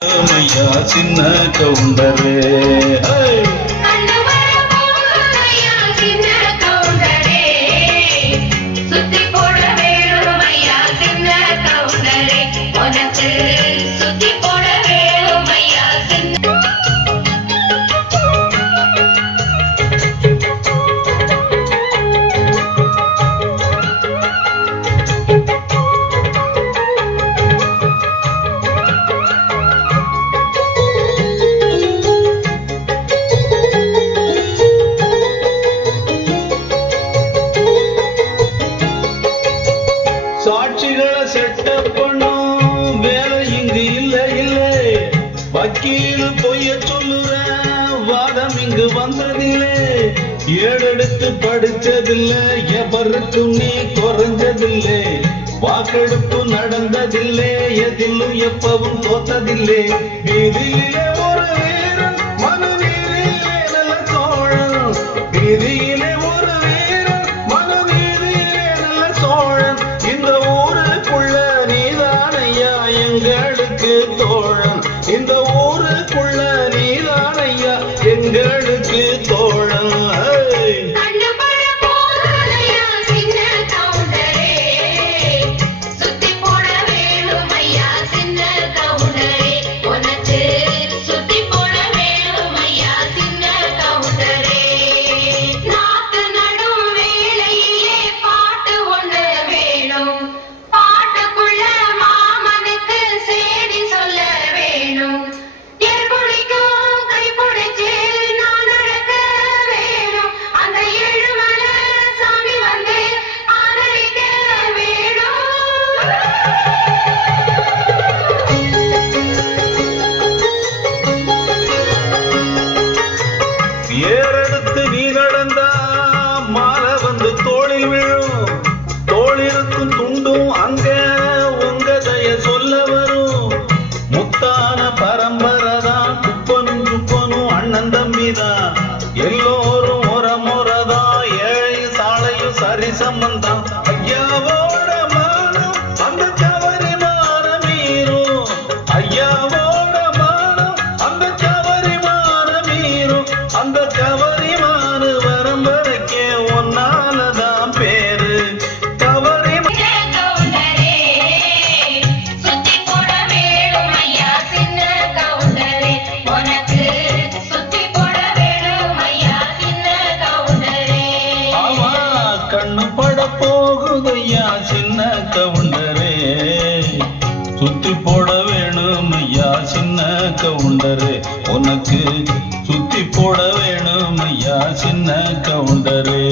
சின்ன கவுண்டரே சுத்தி போட வேணும் ஐயா சின்ன கவுண்டரே உனக்கு சுத்தி போட வேணும் ஐயா சின்ன சாட்சிகளை செட்டப் பண்ணும் வேலை இங்கு இல்லை இல்லை வக்கீல் பொய்ய சொல்லுற வாதம் இங்கு வந்ததில்லை ஏடெடுத்து படிச்சதில்லை எவருக்கும் நீ குறைஞ்சதில்லை வாக்கெடுப்பு நடந்ததில்லை எதிலும் எப்பவும் தோத்ததில்லை வீதியிலே ஒரு வீரன் மனு நீதியிலே நல்ல தோழன் வீதியிலே ஒரு வீரன் மனு நீதியிலே நல்ல தோழன் இந்த ஊருக்குள்ள நீதானையா எங்களுக்கு தோழன் இந்த ஊருக்குள்ள நீதானையா எங்களுக்கு தோழன் சுத்தி போட வேணும் ஐயா சின்ன கவுண்டரே உனக்கு சுத்தி போட வேணும் ஐயா சின்ன கவுண்டரே நாத்து நடும் வேளையிலே பாட்டு ஒண்ணு வேணும் பாட்டுக்குள்ள மாமனுக்கு சேதி சொல்ல வேணும் ஏற்புடிக்கும் கைப்பிடிச்சு நான் நடக்க வேணும் அந்த ஏழுமலை சாமி வந்து ஆதரிக்க வேணும் ஏறெடுத்து நீ நடந்தா மாலை வந்து தோளில் விழும் தோளிருக்கும் துண்டும் அங்க உங்க தய சொல்ல வரும் முத்தான பரம்பரைதான் குப்பனும் குப்பனும் அண்ணன் தம்பிதான் எல்லோரும் முறமுறதான் ஏழை சாலையும் சரி சம்பந்தம் ஐயாவோட மானம் அந்த சவரி மான மீறும் ஐயாவோட மானம் அந்த சவரி மான மீறும் அந்த கவரி மானு வரம்பரைக்கே ஒன்னாலதான் பேரு கவரி கவுண்டரே சுத்தி போட வேணும் ஐயா சின்ன கவுண்டரே உனக்கு சுத்தி போட வேணும் ஐயா சின்ன கவுண்டரே ஆமா கண்ணு பட போகுதையா சின்ன கவுண்டரே சுத்தி போட வேணும் ஐயா சின்ன கவுண்டரே உனக்கு சுத்தி போட வேணும் ஐயா சின்ன கவுண்டரே